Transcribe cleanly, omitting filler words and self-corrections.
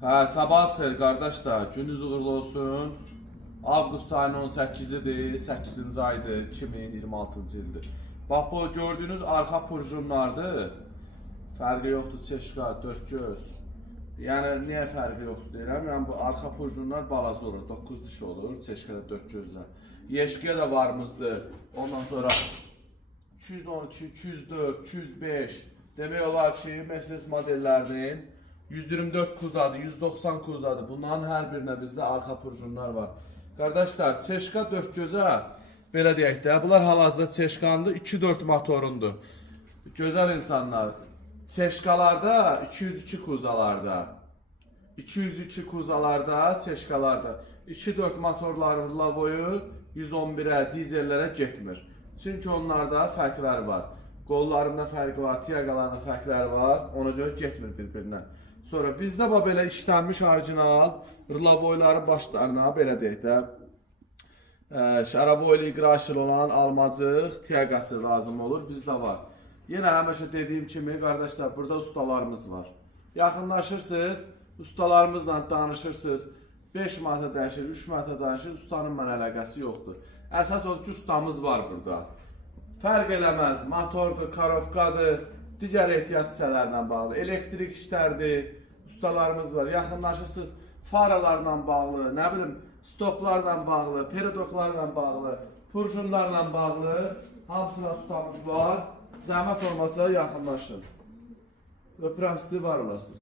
Sabahınız xeyir qardaşlar, gününüz uğurlu olsun. Avqust ayının 18-idir, 8-ci aydır, 2026-cı ildir. Bax bu gördüyünüz arxa purjunlardır. Fərqi yoxdur, çeşka, dörd göz. Yəni niyə fərqi yoxdur deyirəm? Yəni bu arxa purjunlar balaca olur, 9 dişi olur, çeşkədə 4 gözlə. Yeşkiyə də varımızdır. Ondan sonra 212, 204, 205 demək olar ki, Mercedes modellərinin 124 kuzadır, 190 kuzadır. Bunların hər birinə bizdə arxa purjunlar var. Qardaşlar, çeşka 4 gözə, belə deyək də, bunlar hal-hazırda çeşkandır, 2-4 motorundur. Gözəl insanlar, çeşkalarda 202 kuzalarda, 202 kuzalarda, çeşkalarda 2-4 motorların lavoyu 111-ə, dizellərə getmir. Çünki onlarda fərqlər var. Qollarında fərqi var, tiyaqalarında fərqləri var, ona görə getmir bir-birinə. Sonra bizdə belə işlənmiş orijinal rlavoyların başlarına, belə deyək də, şaravoylu iqraşil olan almacıq, tiyaqası lazım olur, bizdə var. Yenə həmişə dediyim kimi, qardaşlar, burada ustalarımız var. Yaxınlaşırsınız, ustalarımızla danışırsınız, 5 manata dəyişir, 3 manata danışır, ustanın mənə əlaqəsi yoxdur. Əsas odur ki, ustamız var burada. Fərq eləməz, motordur, karovkadır, digər ehtiyac hissələrlə bağlı, elektrik işlərdir, ustalarımız var. Yaxınlaşırsınız, faralarla bağlı, nə bilim, stoplarla bağlı, peridoklarla bağlı, purjunlarla bağlı, hamısına ustamız var. Zəhmət olmasa yaxınlaşın. Öpürəm sizi, var olasınız.